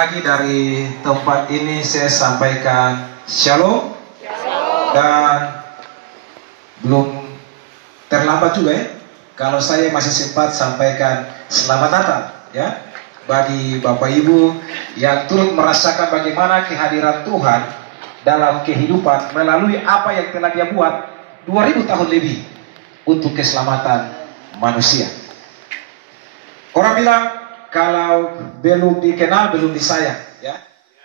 lagi dari tempat ini saya sampaikan shalom. Dan belum terlambat juga ya kalau saya masih sempat sampaikan selamat Natal ya bagi Bapak Ibu yang turut merasakan bagaimana kehadiran Tuhan dalam kehidupan melalui apa yang telah Dia buat 2000 tahun lebih untuk keselamatan manusia. Orang bilang kalau belum dikenal belum disayang ya.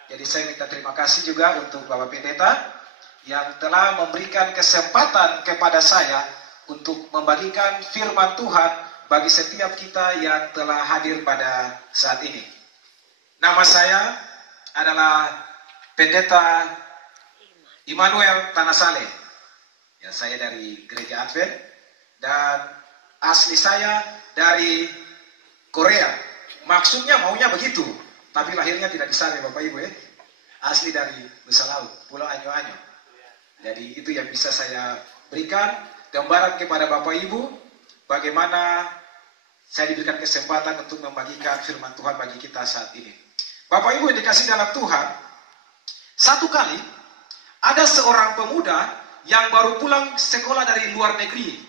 Jadi saya minta terima kasih juga untuk Bapak Pendeta yang telah memberikan kesempatan kepada saya untuk membagikan firman Tuhan bagi setiap kita yang telah hadir pada saat ini. Nama saya adalah Pendeta Immanuel Tanasale. Ya, saya dari Gereja Advent dan asli saya dari Korea. Maksudnya maunya begitu, tapi lahirnya tidak di sana Bapak Ibu ya. Asli dari Nusa Laut, Pulau Anyo-Anyo. Jadi itu yang bisa saya berikan gambaran kepada Bapak Ibu bagaimana saya diberikan kesempatan untuk membagikan firman Tuhan bagi kita saat ini. Bapak Ibu yang dikasih dalam Tuhan, satu kali ada seorang pemuda yang baru pulang sekolah dari luar negeri.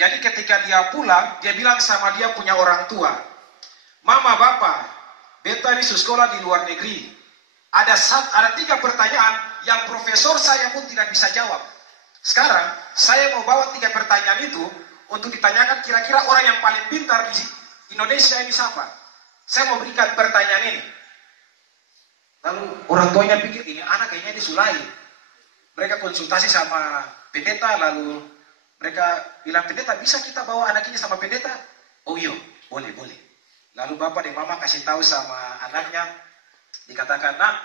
Jadi ketika dia pulang, dia bilang sama dia punya orang tua, Mama, Bapak, beta ini sekolah di luar negeri. Ada 3 pertanyaan yang profesor saya pun tidak bisa jawab. Sekarang, saya mau bawa 3 pertanyaan itu untuk ditanyakan kira-kira orang yang paling pintar di Indonesia ini siapa. Saya mau berikan pertanyaan ini. Lalu orang tuanya pikir, ini anak kayaknya ini sulai. Mereka konsultasi sama pendeta, lalu mereka bilang, pendeta bisa kita bawa anak ini sama pendeta? Oh iya, boleh. Lalu bapak dan mama kasih tahu sama anaknya, dikatakan, nak,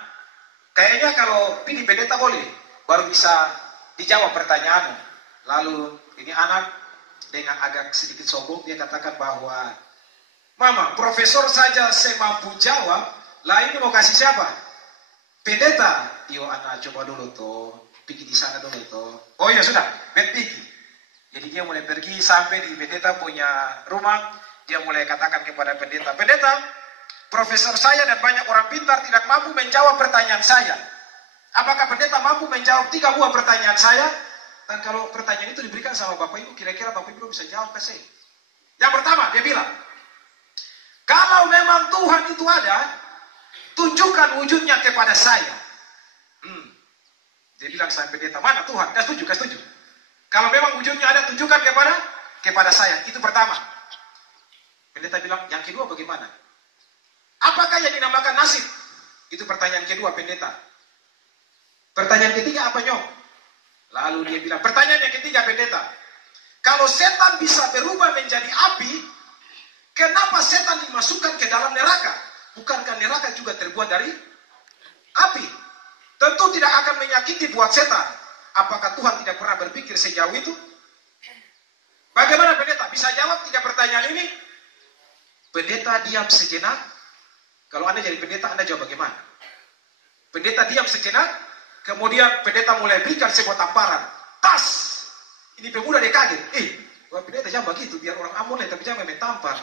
kayaknya kalau pilih pendeta boleh, baru bisa dijawab pertanyaanmu. Lalu ini anak dengan agak sedikit sombong, dia katakan bahwa, Mama, profesor saja saya mampu jawab, lah ini mau kasih siapa? Pendeta. Yo anak coba dulu tuh, pergi di sana dulu tuh. Oh iya sudah, pergi. Jadi dia mulai pergi sampai di pendeta punya rumah. Dia mulai katakan kepada pendeta, pendeta, profesor saya dan banyak orang pintar tidak mampu menjawab pertanyaan saya. Apakah pendeta mampu menjawab 3 buah pertanyaan saya? Dan kalau pertanyaan itu diberikan sama Bapak Ibu, kira-kira Bapak Ibu bisa jawab ke saya. Yang pertama, dia bilang, kalau memang Tuhan itu ada, tunjukkan wujudnya kepada saya. Dia bilang sama pendeta, mana Tuhan? Gak setuju. Kalau memang wujudnya ada, tunjukkan kepada saya. Itu pertama. Pendeta bilang, yang kedua bagaimana? Apakah yang dinamakan nasib? Itu pertanyaan kedua pendeta. Pertanyaan ketiga apa nyok? Lalu dia bilang, pertanyaan yang ketiga pendeta, kalau setan bisa berubah menjadi api, kenapa setan dimasukkan ke dalam neraka? Bukankah neraka juga terbuat dari api? Tentu tidak akan menyakiti buat setan. Apakah Tuhan tidak pernah berpikir sejauh itu? Bagaimana pendeta? Bisa jawab 3 pertanyaan ini? Pendeta diam sejenak. Kalau Anda jadi pendeta, Anda jawab bagaimana? Pendeta diam sejenak, kemudian pendeta mulai berikan sebuah tamparan. Tas! Ini pemuda dia kaget. Pendeta jangan begitu, biar orang amun tapi jangan main tampar.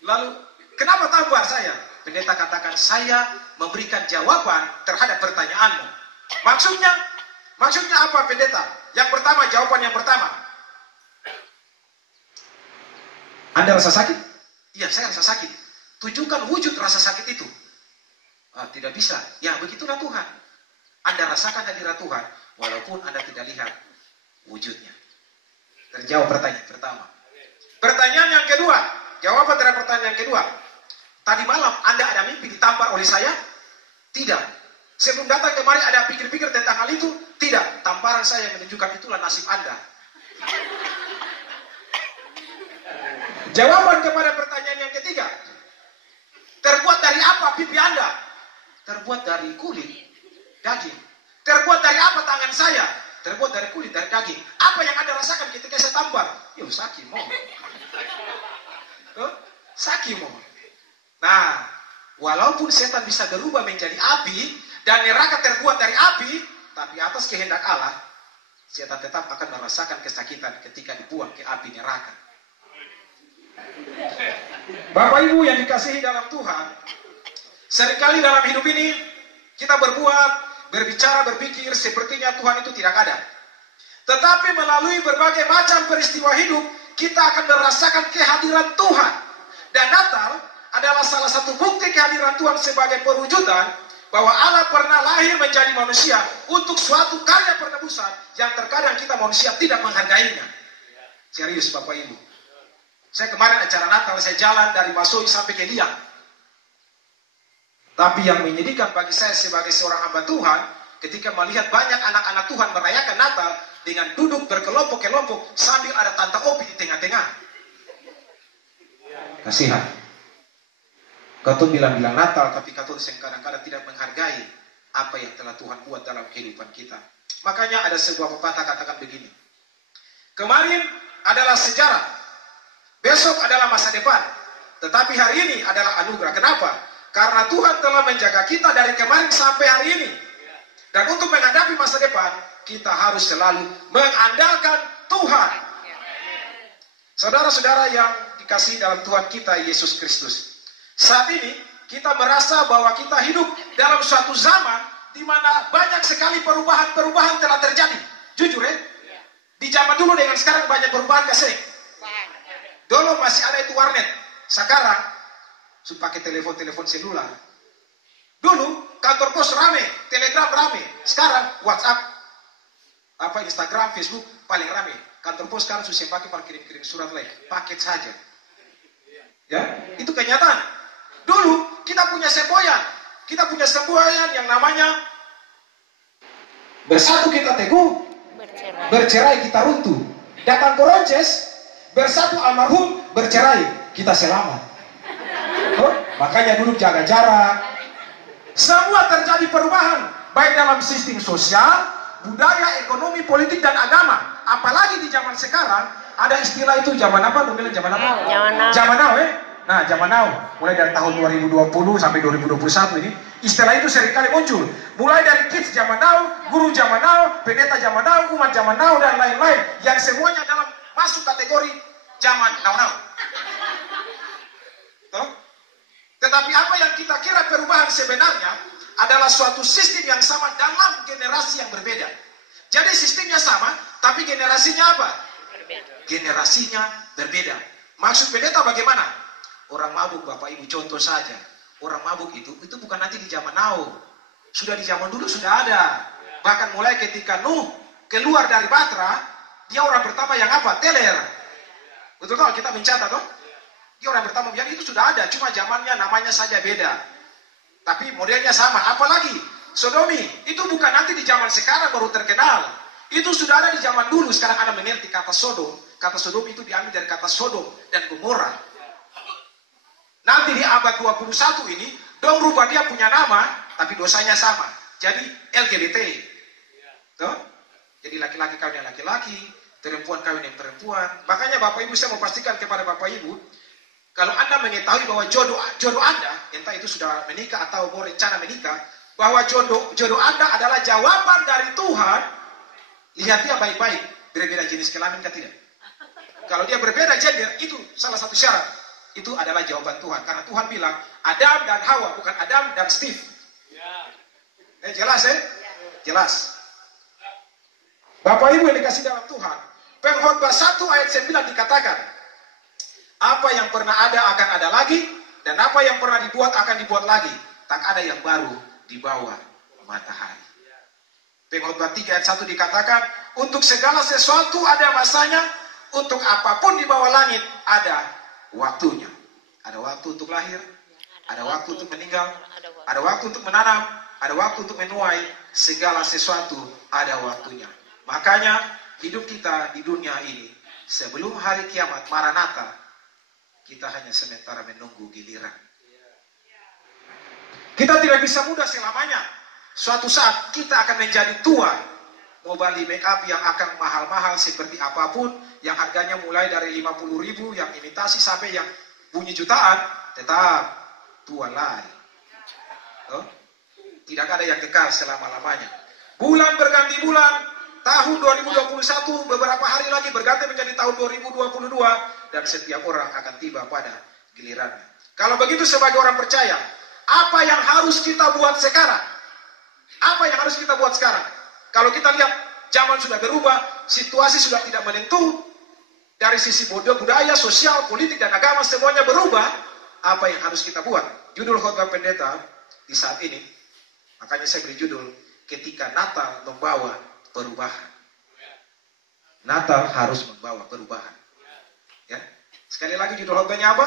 Lalu, kenapa tampar saya? Pendeta katakan, saya memberikan jawaban terhadap pertanyaanmu. Maksudnya apa pendeta? Yang pertama, jawaban yang pertama. Anda rasa sakit? Iya, saya rasa sakit. Tunjukkan wujud rasa sakit itu. Tidak bisa. Ya, begitulah Tuhan. Anda rasakan hadirat Tuhan, walaupun Anda tidak lihat wujudnya. Terjawab pertanyaan pertama. Pertanyaan yang kedua. Jawaban terhadap pertanyaan yang kedua. Tadi malam Anda ada mimpi ditampar oleh saya? Tidak. Sebelum datang kemari ada pikir-pikir tentang hal itu? Tidak. Tamparan saya menunjukkan itulah nasib Anda. Jawaban kepada pertanyaan yang ketiga. Terbuat dari apa pipi Anda? Terbuat dari kulit, daging. Terbuat dari apa tangan saya? Terbuat dari kulit, dari daging. Apa yang Anda rasakan ketika saya tampar? Sakit mo. Sakit mo. Nah, walaupun setan bisa berubah menjadi api dan neraka terbuat dari api, tapi atas kehendak Allah, setan tetap akan merasakan kesakitan ketika dibuang ke api neraka. Bapak Ibu yang dikasihi dalam Tuhan, Seringkali dalam hidup ini kita berbuat, berbicara, berpikir sepertinya Tuhan itu tidak ada. Tetapi melalui berbagai macam peristiwa hidup, kita akan merasakan kehadiran Tuhan. Dan Natal adalah salah satu bukti kehadiran Tuhan sebagai perwujudan bahwa Allah pernah lahir menjadi manusia untuk suatu karya penebusan yang terkadang kita manusia tidak menghargainya. Serius Bapak Ibu. Saya kemarin acara Natal, saya jalan dari Masoi sampai ke Liang. Tapi yang menyedihkan bagi saya sebagai seorang hamba Tuhan, ketika melihat banyak anak-anak Tuhan merayakan Natal dengan duduk berkelompok-kelompok sambil ada tante Opi di tengah-tengah. Kasihan. Kau tuh bilang-bilang Natal, tapi kau tuh kadang-kadang tidak menghargai apa yang telah Tuhan buat dalam kehidupan kita. Makanya ada sebuah pepatah katakan begini. Kemarin adalah sejarah, besok adalah masa depan, tetapi hari ini adalah anugerah. Kenapa? Karena Tuhan telah menjaga kita dari kemarin sampai hari ini. Dan untuk menghadapi masa depan, kita harus selalu mengandalkan Tuhan. Saudara-saudara yang dikasihi dalam Tuhan kita Yesus Kristus, saat ini kita merasa bahwa kita hidup dalam suatu zaman di mana banyak sekali perubahan-perubahan telah terjadi. Jujur ya, di zaman dulu dengan sekarang banyak perubahan kasih. Dulu masih ada itu warnet, sekarang sudah pakai telepon selular. Dulu kantor pos rame, telegram rame, sekarang WhatsApp, Instagram, Facebook paling rame. Kantor pos sekarang susah pakai kirim-kirim surat lagi, paket saja. Ya, itu kenyataan. Dulu kita punya semboyan yang namanya bersatu kita teguh, bercerai kita runtuh. Datang Koronces, bersatu almarhum, bercerai kita selamat. Oh, makanya dulu jaga jarak. Semua terjadi perubahan, baik dalam sistem sosial, budaya, ekonomi, politik, dan agama. Apalagi di zaman sekarang, ada istilah itu zaman apa? Zaman apa? Zaman now, Nah, zaman now, mulai dari tahun 2020 sampai 2021 ini, istilah itu seringkali muncul. Mulai dari kids zaman now, guru zaman now, pendeta zaman now, umat zaman now, dan lain-lain. Yang semuanya dalam masuk kategori zaman now. Tetapi apa yang kita kira perubahan sebenarnya adalah suatu sistem yang sama dalam generasi yang berbeda. Jadi sistemnya sama, tapi generasinya apa? Generasinya berbeda. Maksud pendeta bagaimana? Orang mabuk, Bapak Ibu, contoh saja. Orang mabuk itu bukan nanti di zaman now. Sudah di zaman dulu sudah ada. Bahkan mulai ketika Nuh keluar dari Batra, dia orang pertama yang apa? Teler. Betul tak? Kita mencatat toh? Dia orang pertama yang itu sudah ada. Cuma zamannya namanya saja beda. Tapi modelnya sama. Apalagi sodomi. Itu bukan nanti di zaman sekarang baru terkenal. Itu sudah ada di zaman dulu. Sekarang Anda mengerti kata sodom. Kata sodom itu diambil dari kata Sodom dan Gomora. Nanti di abad 21 ini, dong rubah dia punya nama, tapi dosanya sama. Jadi LGBT. Tuh? Jadi laki-laki kawin dengan laki-laki, perempuan kawin dengan perempuan. Makanya Bapak Ibu, saya mau pastikan kepada Bapak Ibu, kalau Anda mengetahui bahwa jodoh Anda, entah itu sudah menikah atau mau rencana menikah, bahwa jodoh Anda adalah jawaban dari Tuhan, lihat dia baik-baik, berbeda jenis kelamin kan tidak? Kalau dia berbeda gender, itu salah satu syarat. Itu adalah jawaban Tuhan. Karena Tuhan bilang, Adam dan Hawa, bukan Adam dan Steve. Jelas ya? Jelas. Bapak Ibu yang dikasih dalam Tuhan, Pengkhotbah 1 ayat 9 dikatakan, apa yang pernah ada akan ada lagi, dan apa yang pernah dibuat akan dibuat lagi. Tak ada yang baru di bawah matahari. Pengkhotbah 3 ayat 1 dikatakan, untuk segala sesuatu ada masanya, untuk apapun di bawah langit ada waktunya. Ada waktu untuk lahir, ada waktu untuk meninggal, ada waktu untuk menanam, ada waktu untuk menuai. Segala sesuatu ada waktunya. Makanya hidup kita di dunia ini sebelum hari kiamat Maranatha, kita hanya sementara menunggu giliran. Kita tidak bisa muda selamanya. Suatu saat kita akan menjadi tua. Mau beli make up yang akan mahal-mahal seperti apapun, yang harganya mulai dari 50.000, yang imitasi sampai yang bunyi jutaan, tetap tua lagi. Tidak ada yang kekal selama-lamanya. Bulan berganti bulan, tahun 2021 beberapa hari lagi berganti menjadi tahun 2022, dan setiap orang akan tiba pada gilirannya. Kalau begitu sebagai orang percaya, Apa yang harus kita buat sekarang? Apa yang harus kita buat sekarang? Kalau kita lihat zaman sudah berubah, situasi sudah tidak menentu, dari sisi budaya, sosial, politik, dan agama semuanya berubah. Apa yang harus kita buat? Judul khotbah pendeta di saat ini, makanya saya beri judul, ketika Natal membawa perubahan. Natal harus membawa perubahan. Ya. Sekali lagi judul khotbahnya apa?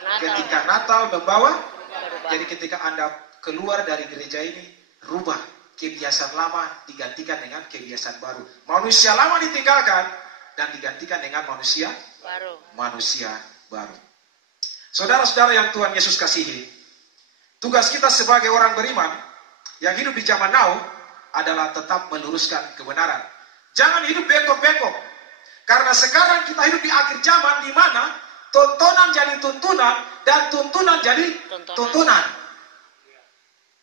Natal. Ketika Natal membawa perubahan. Jadi ketika Anda keluar dari gereja ini, rubah kebiasaan lama digantikan dengan kebiasaan baru. Manusia lama ditinggalkan dan digantikan dengan manusia baru. Saudara-saudara yang Tuhan Yesus kasihi, tugas kita sebagai orang beriman yang hidup di zaman now adalah tetap meluruskan kebenaran. Jangan hidup bengkok-bengkok. Karena sekarang kita hidup di akhir zaman di mana tontonan jadi tuntunan dan tuntunan jadi tontonan.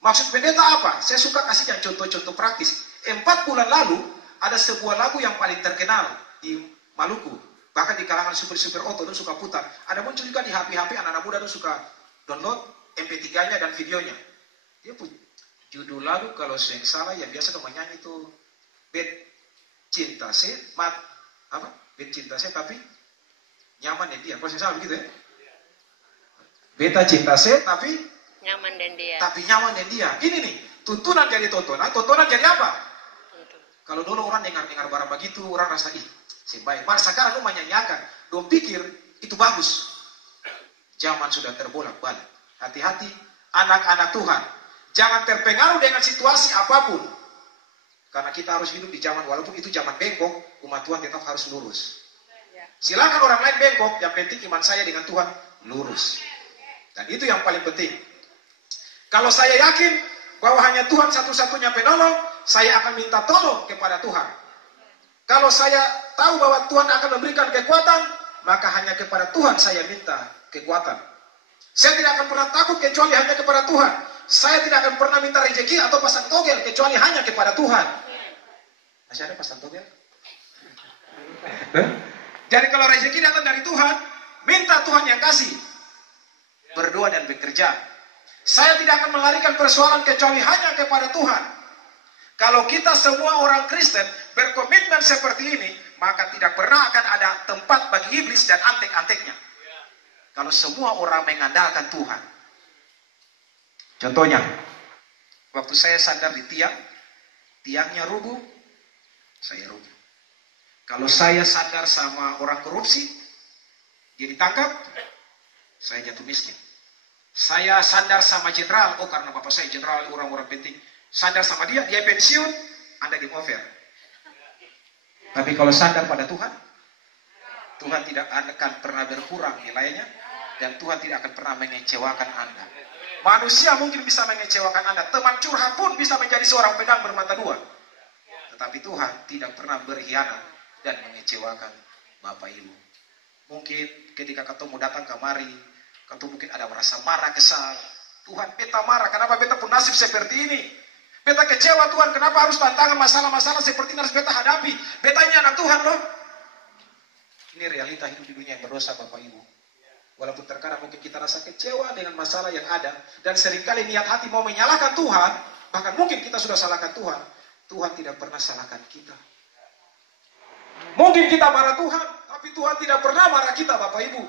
Maksud pendeta apa? Saya suka kasih yang contoh-contoh praktis. 4 bulan lalu ada sebuah lagu yang paling terkenal di Maluku. Bahkan di kalangan super-super auto itu suka putar. Ada muncul juga di HP-HP anak-anak muda itu suka download MP3-nya dan videonya. Dia punya judul lagu kalau saya salah yang biasa dong menyanyi itu Bet cinta saya, Bet cinta saya tapi nyaman dan dia. Kalau saya salah begitu ya. Beta cinta saya tapi nyaman dan dia. Tapi nyaman dan dia. Ini nih, tuntunan jadi tontonan. Tontonan jadi apa? Kalau dulu orang dengar barang begitu, orang rasa sebaik. Masa sekarang lu menyanyiakan. Dong pikir itu bagus. Zaman sudah terbolak-balik. Hati-hati anak-anak Tuhan. Jangan terpengaruh dengan situasi apapun. Karena kita harus hidup di zaman, walaupun itu zaman bengkok, umat Tuhan tetap harus lurus. Silakan orang lain bengkok, yang penting iman saya dengan Tuhan lurus. Dan itu yang paling penting. Kalau saya yakin bahwa hanya Tuhan satu-satunya penolong, saya akan minta tolong kepada Tuhan. Kalau saya tahu bahwa Tuhan akan memberikan kekuatan, maka hanya kepada Tuhan saya minta kekuatan. Saya tidak akan pernah takut kecuali hanya kepada Tuhan. Saya tidak akan pernah minta rezeki atau pasang togel kecuali hanya kepada Tuhan. Masih ada pasang togel? Jadi kalau rezeki datang dari Tuhan, minta Tuhan yang kasih. Berdoa dan bekerja. Saya tidak akan melarikan persoalan kecuali hanya kepada Tuhan. Kalau kita semua orang Kristen berkomitmen seperti ini, maka tidak pernah akan ada tempat bagi iblis dan antek-anteknya. Kalau semua orang mengandalkan Tuhan. Contohnya, waktu saya sadar di tiangnya rubuh, saya rubuh. Kalau saya sadar sama orang korupsi, dia ditangkap, saya jatuh miskin. Saya sadar sama jenderal, karena bapak saya jenderal, orang-orang penting. Sadar sama dia pensiun, Anda game over. Tapi kalau sadar pada Tuhan, Tuhan tidak akan pernah berkurang nilainya, dan Tuhan tidak akan pernah mengecewakan Anda. Manusia mungkin bisa mengecewakan Anda, teman curhat pun bisa menjadi seorang pedang bermata dua. Tetapi Tuhan tidak pernah berkhianat dan mengecewakan Bapak Ibu. Mungkin ketika ketemu datang kemari, atau mungkin ada merasa marah, kesal. Tuhan, beta marah, kenapa beta pun nasib seperti ini? Beta kecewa Tuhan, kenapa harus tantangan masalah-masalah seperti ini harus beta hadapi? Beta ini anak Tuhan loh. Ini realita hidup di dunia yang berdosa Bapak Ibu. Walaupun terkadang mungkin kita rasa kecewa dengan masalah yang ada. Dan seringkali niat hati mau menyalahkan Tuhan. Bahkan mungkin kita sudah salahkan Tuhan. Tuhan tidak pernah salahkan kita. Mungkin kita marah Tuhan, tapi Tuhan tidak pernah marah kita Bapak Ibu.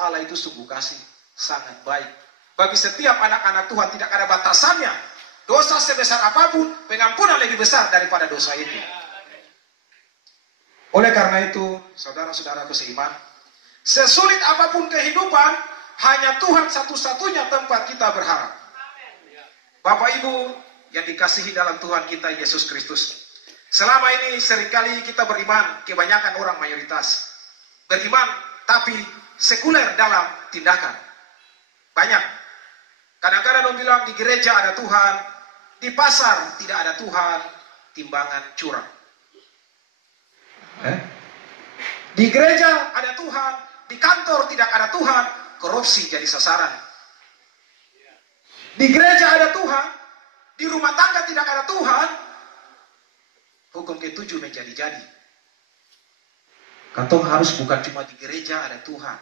Allah itu sungguh kasih, sangat baik. Bagi setiap anak-anak Tuhan tidak ada batasannya. Dosa sebesar apapun, pengampunan lebih besar daripada dosa itu. Oleh karena itu, saudara-saudaraku seiman, sesulit apapun kehidupan, hanya Tuhan satu-satunya tempat kita berharap. Bapak Ibu yang dikasihi dalam Tuhan kita Yesus Kristus. Selama ini seringkali kita beriman, kebanyakan orang mayoritas. Beriman, tapi sekuler dalam tindakan. Banyak. Kadang-kadang orang bilang di gereja ada Tuhan, di pasar tidak ada Tuhan, timbangan curang. Di gereja ada Tuhan, di kantor tidak ada Tuhan, korupsi jadi sasaran. Di gereja ada Tuhan, di rumah tangga tidak ada Tuhan, hukum ke-7 menjadi-jadi. Katong harus bukan cuma di gereja ada Tuhan.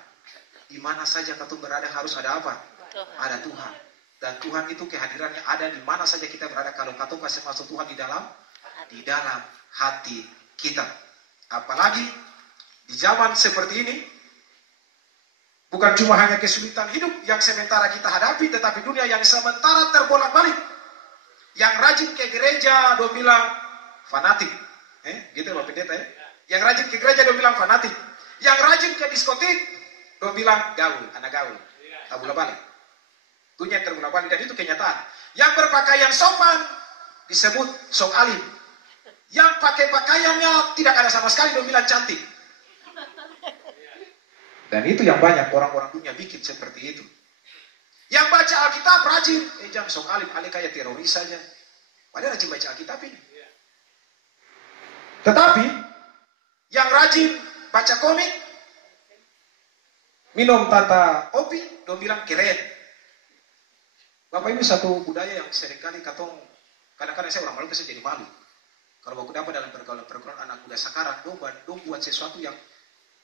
Di mana saja katong berada harus ada apa? Tuhan. Ada Tuhan. Dan Tuhan itu kehadirannya ada di mana saja kita berada kalau katong kasih masuk Tuhan di dalam hati kita. Apalagi di zaman seperti ini, bukan cuma hanya kesulitan hidup yang sementara kita hadapi, tetapi dunia yang sementara terbolak-balik. Yang rajin ke gereja, do bilang fanatik. Gitu Bapak Pendeta ya. Yang rajin ke gereja, do bilang fanatik. Yang rajin ke diskotik, do bilang gaul, anak gaul. Tabula balik. Dunia yang terbolak-balik, dan itu kenyataan. Yang berpakaian sopan, disebut sok alim. Yang pakai pakaiannya tidak ada sama sekali, do bilang cantik. Dan itu yang banyak orang-orang dunia bikin seperti itu. Yang baca Alkitab rajin, jangan sok alim, alih kayak teroris saja. Padahal rajin baca Alkitab ini. Tetapi, yang rajin baca komik, minum tata kopi, dong bilang keren. Bapak Ibu, satu budaya yang seringkali katong, kadang-kadang saya orang Maluku saya jadi malu. Kalau baku dapat dalam pergaulan anak muda sekarang, dong buat sesuatu yang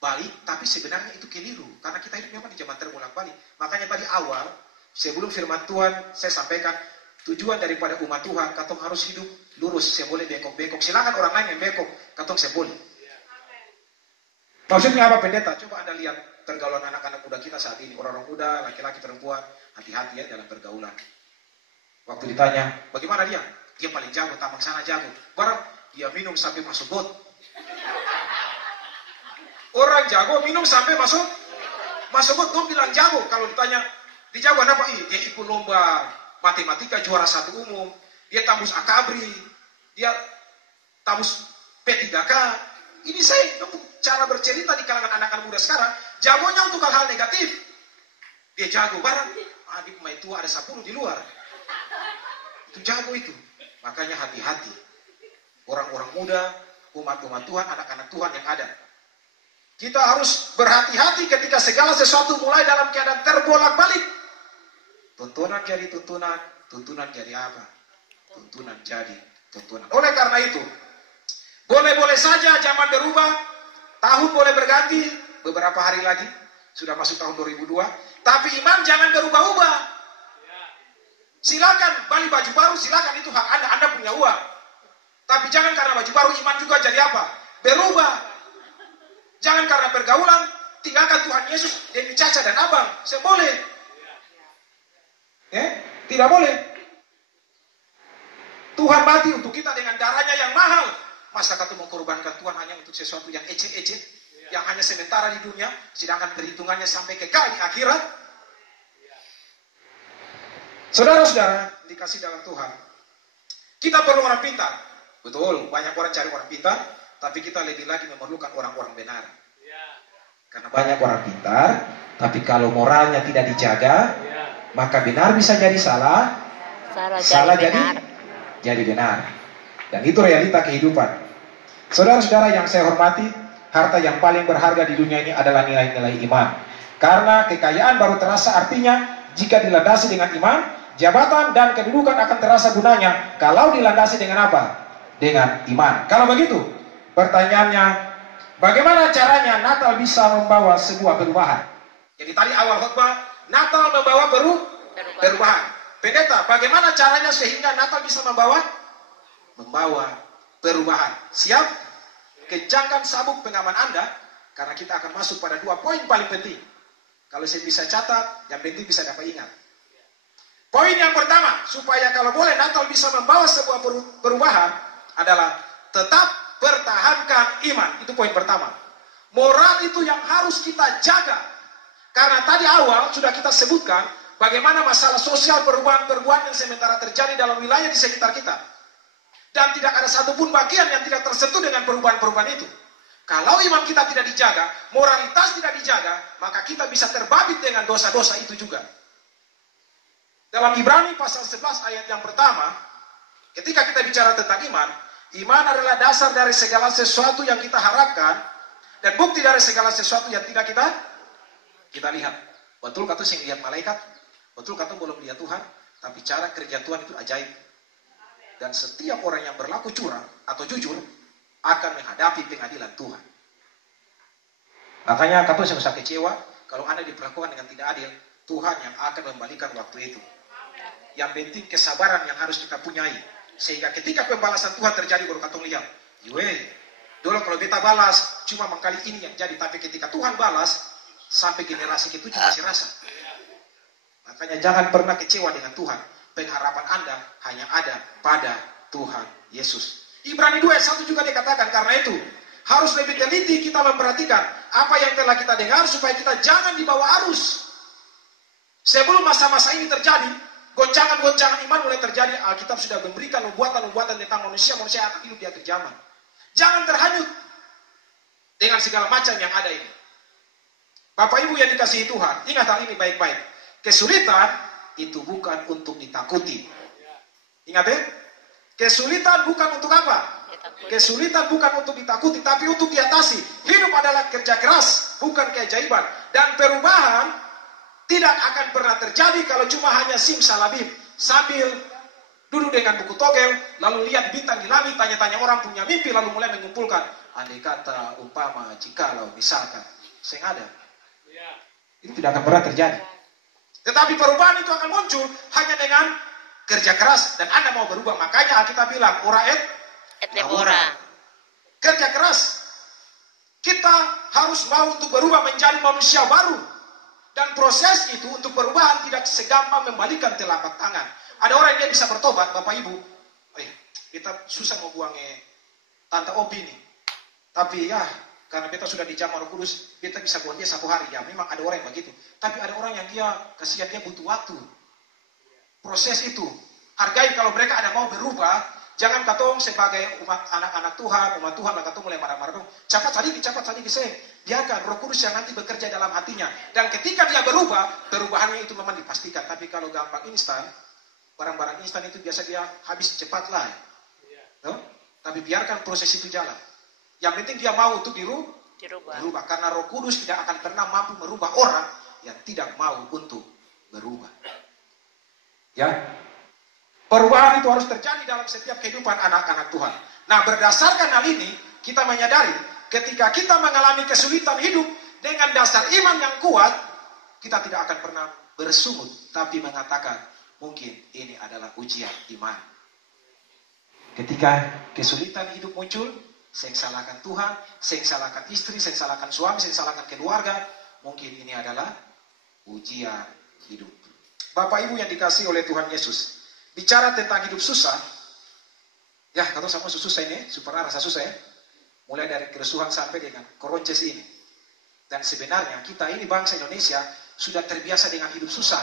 balik, tapi sebenarnya itu keliru. Karena kita hidup memang di zaman terbolak-balik. Makanya tadi awal, sebelum firman Tuhan, saya sampaikan, tujuan daripada umat Tuhan, katong harus hidup lurus, saya boleh bengkok-bengkok. Silakan orang lain yang bengkok, katong saya boleh. Maksudnya apa Pendeta? Coba Anda lihat pergaulan anak-anak muda kita saat ini. Orang-orang muda, laki-laki, perempuan, hati-hati ya dalam pergaulan. Waktu ditanya, bagaimana dia? Dia paling jago, taman sana jago. Barang, dia minum sampai masuk got. Orang jago minum sampai masuk got, dong bilang jago. Kalau ditanya, dia jago apa? Dia ikut lomba matematika juara 1 umum. Dia tembus akabri. Dia tembus P3K. Ini saya cara bercerita di kalangan anak-anak muda sekarang. Jagonya untuk hal-hal negatif. Dia jago barang. Adik pemain tua ada 10 di luar. Itu jago itu. Makanya hati-hati. Orang-orang muda, umat-umat Tuhan, anak-anak Tuhan yang ada. Kita harus berhati-hati ketika segala sesuatu mulai dalam keadaan terbolak-balik. Tuntunan jadi tuntunan, tuntunan jadi apa? Tuntunan jadi tuntunan. Oleh karena itu, boleh-boleh saja zaman berubah, tahun boleh berganti, beberapa hari lagi, sudah masuk tahun 2002, tapi iman jangan berubah-ubah. Silakan beli baju baru, silakan, itu hak Anda, Anda punya uang. Tapi jangan karena baju baru iman juga jadi apa? Berubah. Jangan karena pergaulan, tinggalkan Tuhan Yesus demi caca dan abang. Saya boleh. Tidak boleh. Tuhan mati untuk kita dengan darahnya yang mahal. Masa kata mengkorbankan Tuhan hanya untuk sesuatu yang ecek-ecek, yang hanya sementara di dunia, sedangkan perhitungannya sampai kekal di akhirat. Saudara-saudara, dikasih dalam Tuhan, kita perlu orang pintar. Betul, banyak orang cari orang pintar, tapi kita lebih lagi memerlukan orang-orang benar. Karena banyak orang pintar, tapi kalau moralnya tidak dijaga, maka benar bisa jadi salah, salah jadi benar. Dan itu realita kehidupan. Saudara-saudara yang saya hormati, harta yang paling berharga di dunia ini adalah nilai-nilai iman. Karena kekayaan baru terasa artinya jika dilandasi dengan iman, jabatan dan kedudukan akan terasa gunanya kalau dilandasi dengan apa? Dengan iman. Kalau begitu, pertanyaannya, bagaimana caranya Natal bisa membawa sebuah perubahan? Jadi tadi awal khotbah, Natal membawa perubahan. Pendeta, bagaimana caranya sehingga Natal bisa membawa perubahan? Siap? Kencangkan sabuk pengaman Anda, karena kita akan masuk pada 2 poin paling penting. Kalau saya bisa catat, yang penting bisa dapat ingat. Poin yang pertama, supaya kalau boleh Natal bisa membawa sebuah perubahan, adalah tetap pertahankan iman. Itu poin pertama. Moral itu yang harus kita jaga. Karena tadi awal sudah kita sebutkan bagaimana masalah sosial, perubahan-perubahan yang sementara terjadi dalam wilayah di sekitar kita. Dan tidak ada satupun bagian yang tidak tersentuh dengan perubahan-perubahan itu. Kalau iman kita tidak dijaga, moralitas tidak dijaga, maka kita bisa terbabit dengan dosa-dosa itu juga. Dalam Ibrani pasal 11 ayat yang pertama, ketika kita bicara tentang iman, iman adalah dasar dari segala sesuatu yang kita harapkan, dan bukti dari segala sesuatu yang tidak kita lihat. Betul kata sing lihat malaikat, betul kata belum lihat Tuhan, tapi cara kerja Tuhan itu ajaib. Dan setiap orang yang berlaku curang atau jujur akan menghadapi pengadilan Tuhan. Makanya kata saya usah kecewa kalau Anda diperlakukan dengan tidak adil, Tuhan yang akan membalikan waktu itu. Yang penting kesabaran yang harus kita punyai. Sehingga ketika pembalasan Tuhan terjadi baru katong lihat. Dulu kalau beta balas, cuma mengkali ini yang jadi. Tapi ketika Tuhan balas, sampai generasi ke-7 masih rasa. Makanya jangan pernah kecewa dengan Tuhan. Pengharapan Anda hanya ada pada Tuhan Yesus. Ibrani 2 ayat 1 juga dikatakan, karena itu harus lebih teliti kita memperhatikan apa yang telah kita dengar supaya kita jangan dibawa arus. Sebelum masa-masa ini terjadi, goncangan-goncangan iman mulai terjadi. Alkitab sudah memberikan nubuatan-nubuatan tentang manusia yang akan hidup di akhir zaman. Jangan terhanyut dengan segala macam yang ada ini. Bapak Ibu yang dikasihi Tuhan, ingat hal ini baik-baik. Kesulitan itu bukan untuk ditakuti. Ingat ya? Kesulitan bukan untuk apa? Kesulitan bukan untuk ditakuti, tapi untuk diatasi. Hidup adalah kerja keras, bukan keajaiban. Dan perubahan tidak akan pernah terjadi kalau cuma hanya simsalabim. Sambil duduk dengan buku togel, lalu lihat bintang di langit, tanya-tanya orang punya mimpi, lalu mulai mengumpulkan. Andai kata, umpama, jikalau, misalkan. Saya ada. Itu tidak akan pernah terjadi. Tetapi perubahan itu akan muncul hanya dengan kerja keras. Dan Anda mau berubah. Makanya Alkitab bilang, ora et labora. Kerja keras. Kita harus mau untuk berubah menjadi manusia baru. Dan proses itu untuk perubahan tidak segampang membalikan telapak tangan. Ada orang yang dia bisa bertobat, Bapak Ibu. Kita susah mau buang Tante Opi nih. Tapi ya, karena kita sudah di zaman Roh Kudus, kita bisa buat dia 1 hari. Ya, memang ada orang yang begitu. Tapi ada orang yang dia, kasihan dia butuh waktu. Proses itu. Hargai kalau mereka ada mau berubah. Jangan katong sebagai umat anak-anak Tuhan, umat Tuhan, katong mulai marah-marah dong. Cepat sedikit, saya. Biarkan Roh Kudus yang nanti bekerja dalam hatinya. Dan ketika dia berubah, perubahannya itu memang dipastikan. Tapi kalau gampang instan, barang-barang instan itu biasa dia habis cepat lah. Tapi biarkan proses itu jalan. Yang penting dia mau untuk dirubah. Karena Roh Kudus tidak akan pernah mampu merubah orang yang tidak mau untuk berubah. Ya, perubahan itu harus terjadi dalam setiap kehidupan anak-anak Tuhan. Nah, berdasarkan hal ini, kita menyadari ketika kita mengalami kesulitan hidup dengan dasar iman yang kuat, kita tidak akan pernah bersungut, tapi mengatakan, mungkin ini adalah ujian iman. Ketika kesulitan hidup muncul, saya salahkan Tuhan, saya salahkan istri, saya salahkan suami, saya salahkan keluarga, mungkin ini adalah ujian hidup. Bapak Ibu yang dikasihi oleh Tuhan Yesus, bicara tentang hidup susah, ya kata sama susah ini, super rasa susah ya, mulai dari kerusuhan sampai dengan koronces ini. Dan sebenarnya kita ini bangsa Indonesia sudah terbiasa dengan hidup susah.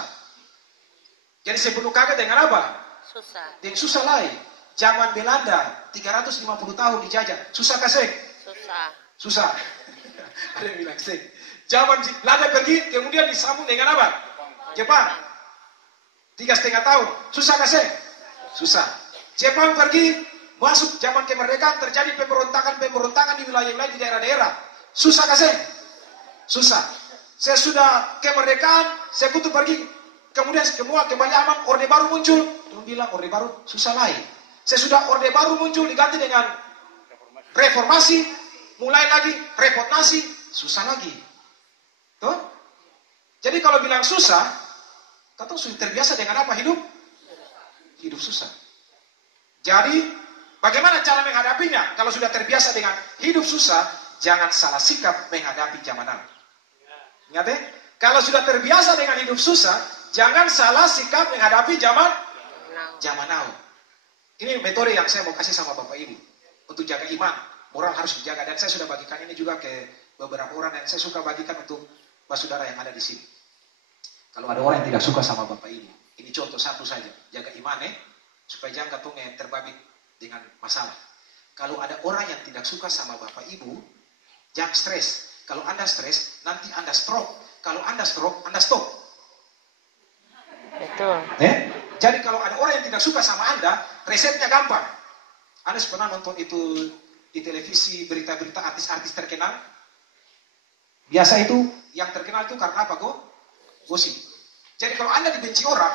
Jadi sebelum kaget dengan apa? Susah. Dengan susah lain. Zaman Belanda 350 tahun dijajah, susah kasih? Susah. Ada yang bilang sih. Zaman Belanda pergi, kemudian disambung dengan apa? Jepang 3,5 tahun, susah kasih? Susah. Jepang pergi, masuk zaman kemerdekaan, terjadi pemberontakan di wilayah-wilayah di daerah-daerah. Susah kasih? Susah. Sesudah kemerdekaan, sekutu pergi, kemudian semua kembali aman, orde baru muncul. Dia bilang orde baru susah lain. Sesudah orde baru muncul diganti dengan reformasi, mulai lagi reformasi, susah lagi. Tuh? Jadi kalau bilang susah, kita sudah terbiasa dengan apa hidup? Hidup susah. Jadi bagaimana cara menghadapinya? Kalau sudah terbiasa dengan hidup susah, jangan salah sikap menghadapi zaman now. Ingat ya? Kalau sudah terbiasa dengan hidup susah, jangan salah sikap menghadapi zaman now. Ini metode yang saya mau kasih sama Bapak Ibu. Untuk jaga iman, moral harus dijaga. Dan saya sudah bagikan ini juga ke beberapa orang. Dan saya suka bagikan untuk saudara yang ada di sini. Kalau ada orang yang tidak suka sama Bapak Ibu, ini contoh satu saja. Jaga iman supaya jangan katungnya terbabit dengan masalah. Kalau ada orang yang tidak suka sama Bapak Ibu, jangan stres. Kalau Anda stres, nanti Anda stroke. Kalau Anda stroke, Anda stop. Betul. Jadi kalau ada orang yang tidak suka sama Anda, resepnya gampang. Anda pernah nonton itu di televisi berita-berita artis-artis terkenal? Biasa itu yang terkenal itu karena apa kok? Gosip. Jadi kalau Anda dibenci orang,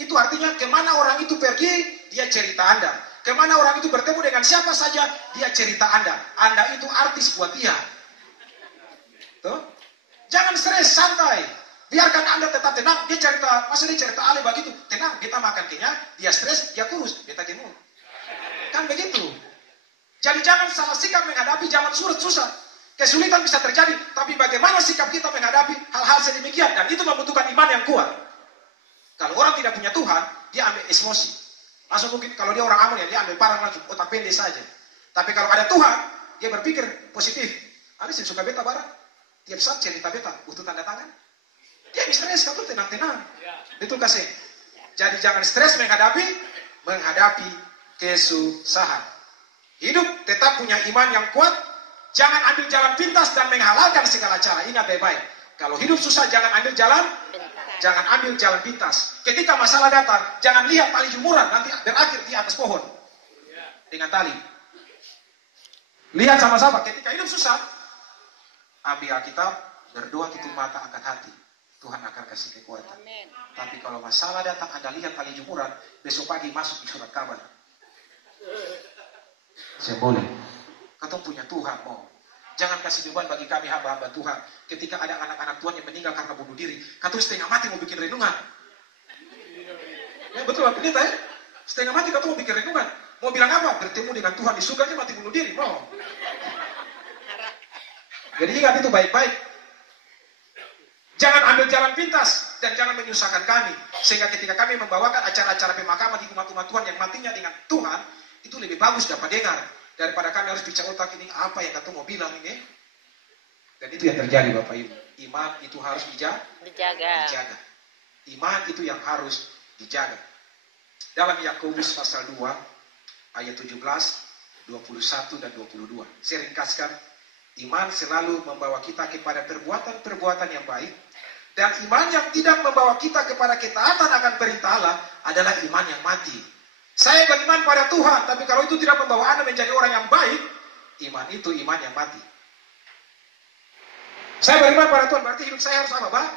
itu artinya kemana orang itu pergi, dia cerita Anda. Kemana orang itu bertemu dengan siapa saja, dia cerita Anda. Anda itu artis buat dia. Tuh? Jangan stres, santai. Biarkan Anda tetap tenang. Dia cerita, masa dia cerita Ale begitu, tenang, kita makan kenyang, dia stres, dia kurus, kita gemuk. Kan begitu. Jadi jangan salah sikap menghadapi zaman sulit susah. Kesulitan bisa terjadi, tapi bagaimana sikap kita menghadapi hal-hal sedemikian, dan itu membutuhkan iman yang kuat. Kalau orang tidak punya Tuhan, dia ambil emosi. Langsung mungkin kalau dia orang Amun ya, dia ambil parang langsung, otak pendek saja. Tapi kalau ada Tuhan, dia berpikir positif. Ada sih suka beta barang, tiap saat cerita beta, butuh tanda tangan. Dia bisa stres, kamu tenang-tenang. Betul kasih. Jadi jangan stres menghadapi kesusahan. Hidup tetap punya iman yang kuat. Jangan ambil jalan pintas dan menghalalkan segala cara. Ingat baik-baik. Kalau hidup susah, jangan ambil jalan pintas. Ketika masalah datang, jangan lihat tali jemuran nanti berakhir di atas pohon dengan tali. Lihat sama-sama. Ketika hidup susah, ambil Alkitab, berdoa, tutup mata, angkat hati. Tuhan akan kasih kekuatan. Amen. Tapi kalau masalah datang, Anda lihat tali jemuran, besok pagi masuk di surat kabar. Saya boleh. Kau punya Tuhan, mau. Jangan kasih beban bagi kami hamba-hamba Tuhan. Ketika ada anak-anak Tuhan yang meninggal karena bunuh diri, kau setengah mati mau bikin renungan. Ya betul apa kita ya? Setengah mati kau mau bikin renungan. Mau bilang apa? Bertemu dengan Tuhan di surganya mati bunuh diri, mau. Jadi ingat itu baik-baik. Jangan ambil jalan pintas dan jangan menyusahkan kami. Sehingga ketika kami membawakan acara-acara pemakaman di umat-umat Tuhan yang matinya dengan Tuhan, itu lebih bagus dapat dengar. Daripada kami harus bicara otak ini, apa yang kata mau bilang ini. Dan itu yang terjadi Bapak Ibu. Iman itu harus dijaga. Iman itu yang harus dijaga. Dalam Yakobus pasal 2, ayat 17, 21 dan 22. Saya ringkaskan. Iman selalu membawa kita kepada perbuatan-perbuatan yang baik. Dan iman yang tidak membawa kita kepada ketaatan akan perintah Allah adalah iman yang mati. Saya beriman pada Tuhan, tapi kalau itu tidak membawa Anda menjadi orang yang baik, iman itu iman yang mati. Saya beriman pada Tuhan, berarti hidup saya harus apa, Pak?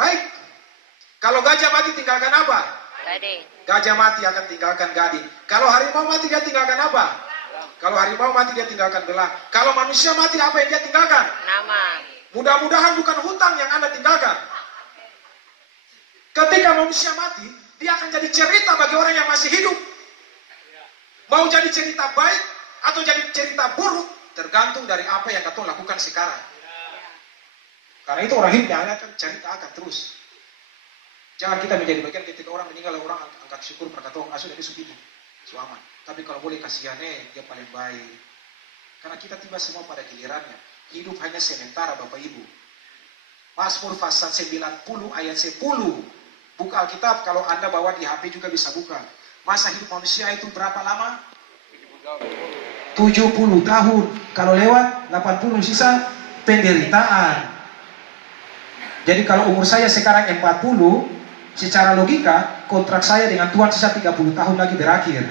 Baik. Kalau gajah mati tinggalkan apa? Gading. Gajah mati akan tinggalkan gading. Kalau harimau mati dia tinggalkan apa? Kalau harimau mati dia tinggalkan belang. Kalau manusia mati apa yang dia tinggalkan? Nama. Mudah-mudahan bukan hutang yang Anda tinggalkan. Ketika manusia mati, dia akan jadi cerita bagi orang yang masih hidup. Mau jadi cerita baik atau jadi cerita buruk, tergantung dari apa yang kau lakukan sekarang. Karena itu orang hidup yang akan cerita akan terus. Jangan kita menjadi bagian ketika orang meninggal, orang angkat syukur berkata, asuh dari subimu. Suaman. Tapi kalau boleh kasihannya, dia paling baik. Karena kita tiba semua pada gilirannya. Hidup hanya sementara Bapak Ibu. Mazmur pasal 90 ayat 10. Buka Alkitab, kalau Anda bawa di HP juga bisa buka. Masa hidup manusia itu berapa lama? 70 tahun. Kalau lewat 80 sisa penderitaan. Jadi kalau umur saya sekarang 40, secara logika kontrak saya dengan Tuhan sisa 30 tahun lagi berakhir.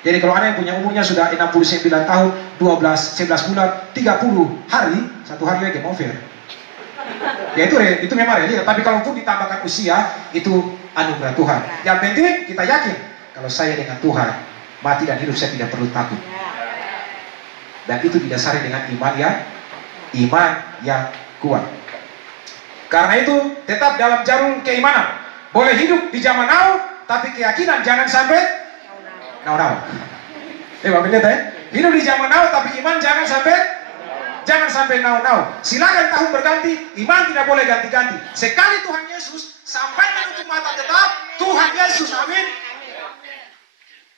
Jadi kalau Anda yang punya umurnya sudah 69 tahun, 11 bulan, 30 hari, satu hari lagi mau fair. Ya itu memang real. Tapi kalaupun ditambahkan usia, itu anugerah Tuhan. Yang penting kita yakin kalau saya dengan Tuhan, mati dan hidup saya tidak perlu takut. Dan itu didasari dengan iman yang kuat. Karena itu tetap dalam jalur keimanan. Boleh hidup di zaman now, tapi keyakinan jangan sampai now. Bapak lihat ya. Hidup di zaman now, tapi iman jangan sampai now. Silakan tahun berganti, iman tidak boleh ganti-ganti. Sekali Tuhan Yesus sampai menutup mata tetap Tuhan Yesus. Amin.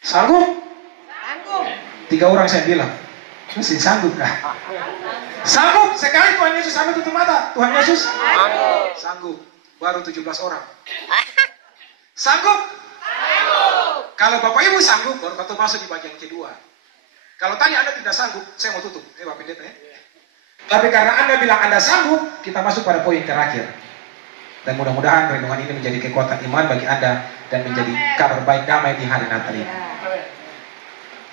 Sanggup? 3 orang saya bilang. Masih sanggup kah? Sanggup. Sekali Tuhan Yesus sampai tutup mata, Tuhan Yesus sanggup. Baru 17 orang. Sanggup? Kalau Bapak Ibu sanggup, baru kita masuk di bagian kedua. Kalau tadi Anda tidak sanggup, saya mau tutup. Bapak Pendeta ya. Tapi karena Anda bilang Anda sanggup, kita masuk pada poin terakhir. Dan mudah-mudahan renungan ini menjadi kekuatan iman bagi Anda dan menjadi kabar baik damai di hari Natal ini.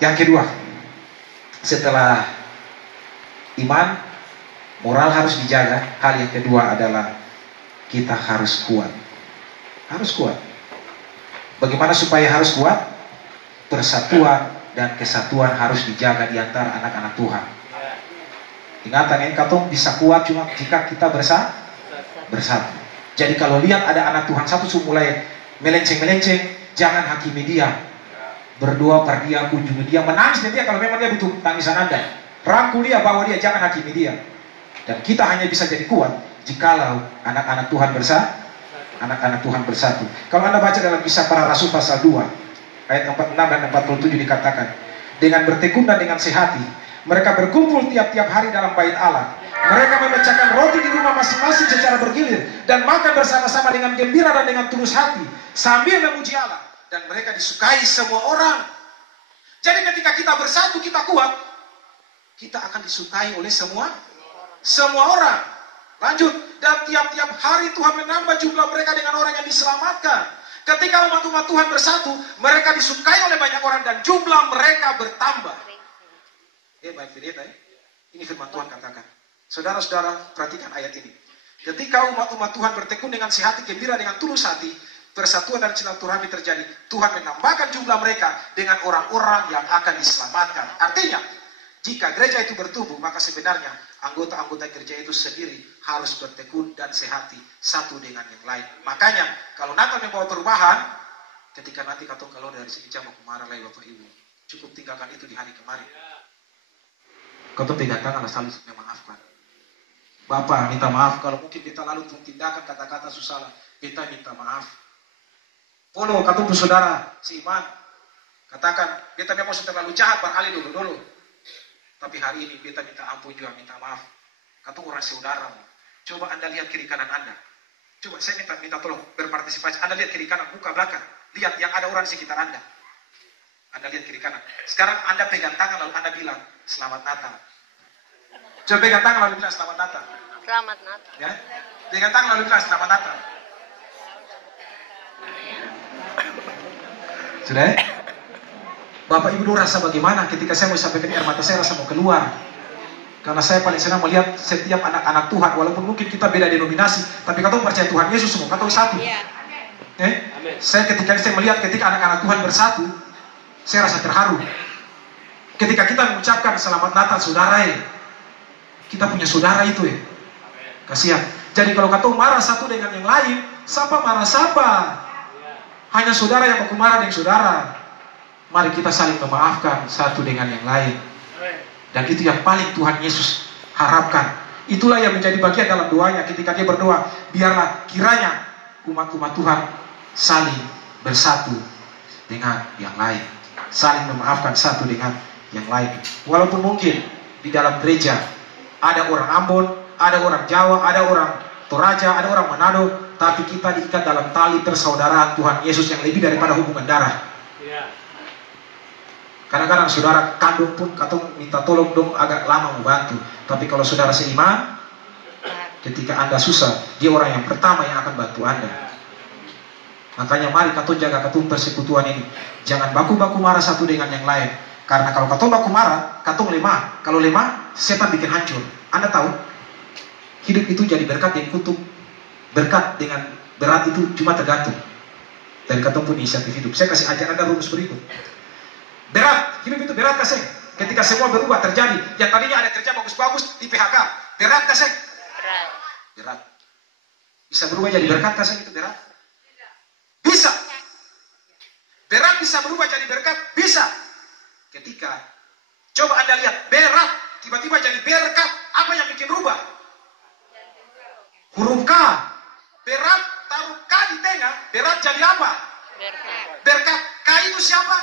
Yang kedua, setelah iman, moral harus dijaga. Hal yang kedua adalah kita harus kuat. Harus kuat. Bagaimana supaya harus kuat? Persatuan dan kesatuan harus dijaga di antara anak-anak Tuhan. Ingatan yang katong bisa kuat cuma jika kita bersatu. Jadi kalau lihat ada anak Tuhan satu mulai melenceng-melenceng, jangan hakimi dia. Berdoa per dia, kunjungi dia, menangis dia kalau memang dia butuh tangisan Anda. Rangkul dia, bawa dia, jangan hakimi dia. Dan kita hanya bisa jadi kuat jikalau anak-anak Tuhan bersatu. Anak-anak Tuhan bersatu. Kalau Anda baca dalam Kisah Para Rasul pasal 2 ayat 46 dan 47 dikatakan, dengan bertekun dan dengan sehati mereka berkumpul tiap-tiap hari dalam bait Allah. Mereka memecahkan roti di rumah masing-masing secara bergilir dan makan bersama-sama dengan gembira dan dengan tulus hati sambil memuji Allah, dan mereka disukai semua orang. Jadi ketika kita bersatu, kita kuat, kita akan disukai oleh semua orang. Lanjut, dan tiap-tiap hari Tuhan menambah jumlah mereka dengan orang yang diselamatkan. Ketika umat-umat Tuhan bersatu, mereka disukai oleh banyak orang dan jumlah mereka bertambah. Baik pendeta, ini firman Tuhan katakan. Saudara-saudara, perhatikan ayat ini. Ketika umat-umat Tuhan bertekun dengan sehati, gembira dengan tulus hati, persatuan dan silaturahmi terjadi. Tuhan menambahkan jumlah mereka dengan orang-orang yang akan diselamatkan. Artinya, jika gereja itu bertumbuh, maka sebenarnya anggota-anggota gereja itu sendiri harus bertekun dan sehati satu dengan yang lain. Makanya, kalau Natal membawa perubahan, ketika nanti kata kalau dari sini jam aku marah lagi Bapak Ibu, cukup tinggalkan itu di hari kemarin. Kau pegang tangan selalu memaafkan. Bapak minta maaf kalau mungkin kita lalu tindakan kata-kata susah, kita minta maaf. Polo kata saudara si Iman, katakan kita memang sudah terlalu jahat beralih dulu. Tapi hari ini kita minta ampun juga, minta maaf. Kata orang saudara, coba Anda lihat kiri kanan Anda. Coba saya minta tolong berpartisipasi. Anda lihat kiri kanan, buka belakang. Lihat yang ada orang di sekitar Anda. Anda lihat kiri kanan. Sekarang Anda pegang tangan lalu Anda bilang, Selamat Natal. Coba pegang tangan lalu bilang, Selamat Natal. Selamat Natal. Ya? Pegang tangan lalu bilang, Selamat Natal. Sudah? Bapak Ibu rasa bagaimana ketika saya mau sampaikan air mata saya rasa mau keluar. Karena saya paling senang melihat setiap anak-anak Tuhan, walaupun mungkin kita beda denominasi, tapi kita percaya Tuhan Yesus semua, kita satu. Saya ketika saya melihat ketika anak-anak Tuhan bersatu, saya rasa terharu. Ketika kita mengucapkan Selamat Natal saudara, kita punya saudara itu kasihan. Jadi kalau kata marah satu dengan yang lain, siapa marah siapa? Hanya saudara yang mau marah dengan saudara. Mari kita saling memaafkan satu dengan yang lain. Dan itu yang paling Tuhan Yesus harapkan. Itulah yang menjadi bagian dalam doanya ketika dia berdoa. Biarlah kiranya umat-umat Tuhan saling bersatu dengan yang lain. Saling memaafkan satu dengan yang lain. Walaupun mungkin di dalam gereja ada orang Ambon, ada orang Jawa, ada orang Toraja, ada orang Manado, tapi kita diikat dalam tali persaudaraan Tuhan Yesus yang lebih daripada hubungan darah. Kadang-kadang saudara kandung pun katong minta tolong dong agak lama membantu. Tapi kalau saudara seiman, ketika Anda susah, dia orang yang pertama yang akan bantu Anda. Makanya mari katong jaga katong persekutuan ini. Jangan baku-baku marah satu dengan yang lain. Karena kalau katong baku marah, katong lemah. Kalau lemah, setan bikin hancur. Anda tahu, hidup itu jadi berkat dan kutuk. Berkat dengan berat itu cuma tergantung dari katong pun inisiatif hidup. Saya kasih ajar Anda rumus berikut. Berat, hidup itu berat kasih. Ketika semua berubah terjadi, yang tadinya ada kerja bagus-bagus di PHK, berat kasih. Berat. Bisa berubah jadi berkat kasih itu berat. Bisa. Berat bisa berubah jadi berkat, bisa. Ketika coba Anda lihat berat tiba-tiba jadi berkat, apa yang bikin rubah? Huruf K. Berat taruh K di tengah, berat jadi apa? Berkat. K itu siapa?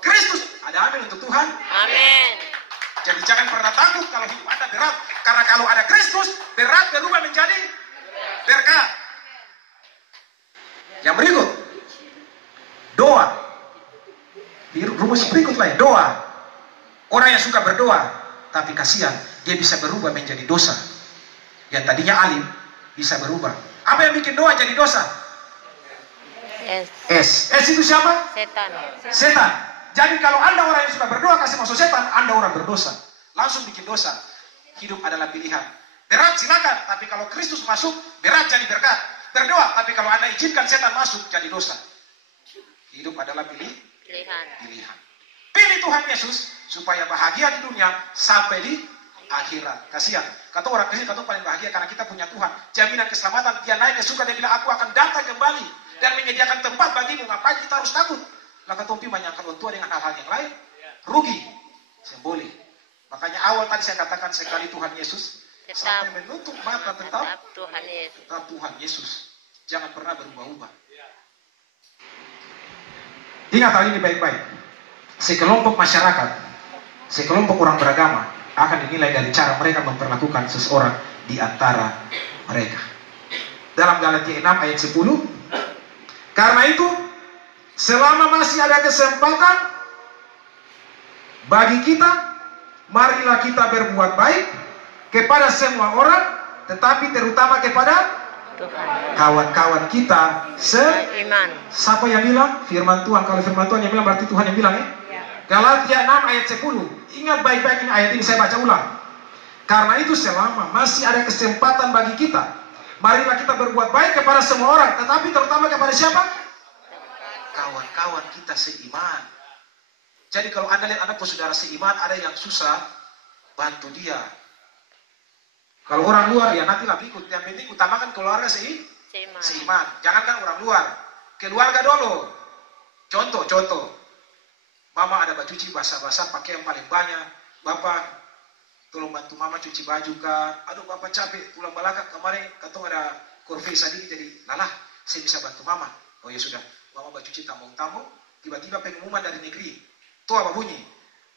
Kristus. Ada amin untuk Tuhan? Amin. Jadi jangan pernah takut kalau hidup Anda berat. Karena kalau ada Kristus, berat berubah menjadi berkat. Yang berikut, doa. Di rumus berikut lain, doa. Orang yang suka berdoa, tapi kasihan, dia bisa berubah menjadi dosa. Yang tadinya alim, bisa berubah. Apa yang bikin doa jadi dosa? S itu siapa? Setan. Setan. Jadi kalau Anda orang yang suka berdoa kasih masuk setan, Anda orang berdosa. Langsung bikin dosa. Hidup adalah pilihan. Berat silakan, tapi kalau Kristus masuk, berat jadi berkat. Berdoa, tapi kalau Anda izinkan setan masuk, jadi dosa. Hidup adalah pilihan. Pilih Tuhan Yesus supaya bahagia di dunia sampai di akhirat. Kasihan. Kata orang kecil, kata paling bahagia karena kita punya Tuhan. Jaminan keselamatan. Dia naik ke surga, dia bilang, aku akan datang kembali dan menyediakan tempat bagimu. Ngapain kita harus takut? Lah kata Tompi menyangkal orang tua dengan hal-hal yang lain, rugi. Sembolik. Makanya awal tadi saya katakan sekali Tuhan Yesus sampai menutup mata tetap Tuhan Yesus. Tetap Tuhan Yesus. Jangan pernah berubah-ubah. Ingat hal ini baik-baik. Sekelompok masyarakat, sekelompok orang beragama akan dinilai dari cara mereka memperlakukan seseorang di antara mereka. Dalam Galatia 6 ayat 10, karena itu selama masih ada kesempatan bagi kita, marilah kita berbuat baik kepada semua orang, tetapi terutama kepada kawan-kawan kita seiman. Siapa yang bilang? Firman Tuhan. Kalau firman Tuhan yang bilang berarti Tuhan yang bilang ya. Galatia 6 ayat 10. Ingat baik-baik ini ayat ini, saya baca ulang. Karena itu selama masih ada kesempatan bagi kita, marilah kita berbuat baik kepada semua orang, tetapi terutama kepada siapa? Kawan-kawan kita seiman. Jadi kalau Anda lihat anak saudara seiman, ada yang susah, bantu dia. Kalau orang luar ya nantilah ikut. Yang penting utamakan keluarga seiman. Jangankan orang luar, keluarga dulu. Contoh. Mama ada baju cuci basah-basah, pakai yang paling banyak. Bapak, tolong bantu mama cuci baju kah? Aduh bapak capek, pulang belakang kemarin katong ada kurve sedikit, jadi lalah, saya bisa bantu mama. Oh ya sudah, mama baju cuci tamu-tamu. Tiba-tiba pengumuman dari negeri. Tuh apa bunyi?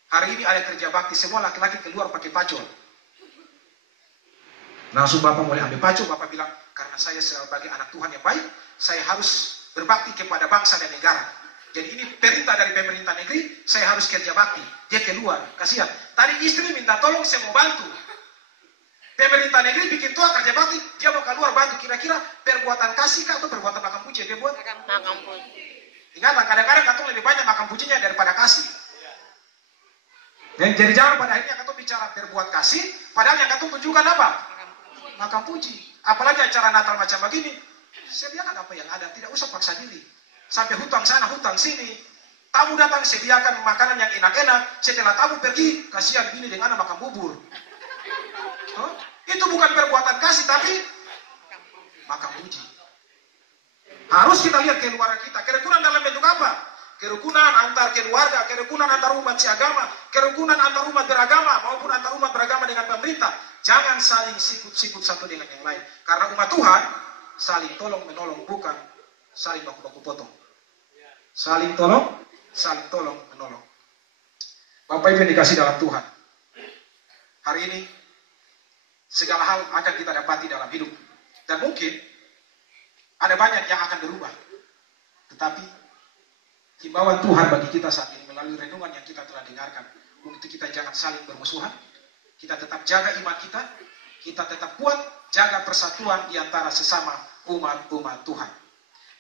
Hari ini ada kerja bakti, semua laki-laki keluar pakai pacul. Langsung bapak mulai ambil pacul, bapak bilang, karena saya sebagai anak Tuhan yang baik, saya harus berbakti kepada bangsa dan negara. Jadi ini perintah dari pemerintah negeri, saya harus kerja bakti. Dia keluar, kasihan. Tadi istri minta tolong, saya mau bantu. Pemerintah negeri bikin tua kerja bakti, dia mau keluar bantu. Kira-kira perbuatan kasih kah atau perbuatan makan puji dia buat? Makan puji. Ingatlah, kadang-kadang katong lebih banyak makan pujinya daripada kasih. Dan jadi jangan pada akhirnya katong bicara berbuat kasih, padahal yang katong tunjukkan apa? Makan puji. Apalagi acara Natal macam begini, sediakan apa yang ada, tidak usah paksa diri. Sampai hutang sana, hutang sini. Tamu datang, sediakan makanan yang enak-enak. Setelah tamu pergi, kasihan bini dengan anak makan bubur. Itu bukan perbuatan kasih, tapi makan puji. Harus kita lihat keluarga kita. Kerukunan dalam bentuk apa? Kerukunan antar keluarga, kerukunan antar umat seagama, kerukunan antar umat beragama, maupun antar umat beragama dengan pemerintah. Jangan saling sikut-sikut satu dengan yang lain. Karena umat Tuhan, saling tolong-menolong, bukan saling baku-baku potong. Saling tolong, menolong. Bapak Ibu yang dikasih dalam Tuhan. Hari ini, segala hal akan kita dapati dalam hidup. Dan mungkin, ada banyak yang akan berubah. Tetapi, himbauan Tuhan bagi kita saat ini, melalui renungan yang kita telah dengarkan, untuk kita jangan saling bermusuhan, kita tetap jaga iman kita tetap kuat, jaga persatuan di antara sesama umat-umat Tuhan.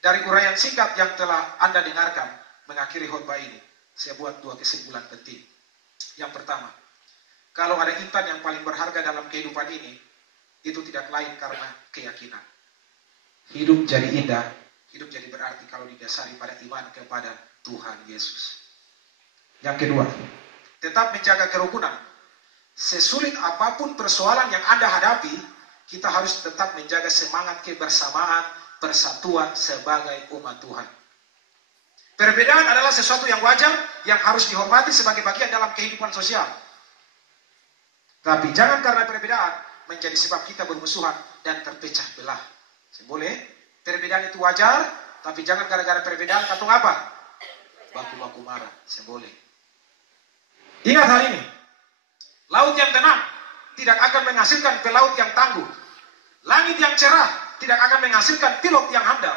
Dari uraian singkat yang telah Anda dengarkan, mengakhiri khotbah ini, saya buat 2 kesimpulan penting. Yang pertama, kalau ada intan yang paling berharga dalam kehidupan ini, itu tidak lain karena keyakinan. Hidup jadi indah, hidup jadi berarti kalau didasari pada iman kepada Tuhan Yesus. Yang kedua, tetap menjaga kerukunan. Sesulit apapun persoalan yang Anda hadapi, kita harus tetap menjaga semangat kebersamaan, persatuan sebagai umat Tuhan. Perbedaan adalah sesuatu yang wajar, yang harus dihormati sebagai bagian dalam kehidupan sosial. Tapi jangan karena perbedaan menjadi sebab kita bermusuhan dan terpecah belah. Boleh? Perbedaan itu wajar, tapi jangan gara-gara perbedaan katong apa? Baku-baku marah. Boleh. Ingat hal ini. Laut yang tenang tidak akan menghasilkan pelaut yang tangguh. Langit yang cerah tidak akan menghasilkan pilot yang handal.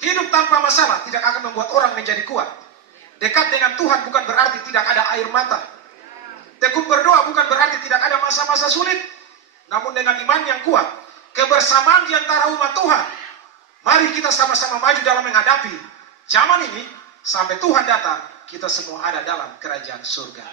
Hidup tanpa masalah tidak akan membuat orang menjadi kuat. Dekat dengan Tuhan bukan berarti tidak ada air mata. Tekun berdoa bukan berarti tidak ada masa-masa sulit. Namun dengan iman yang kuat, kebersamaan di antara umat Tuhan, mari kita sama-sama maju dalam menghadapi zaman ini, sampai Tuhan datang, kita semua ada dalam kerajaan surga.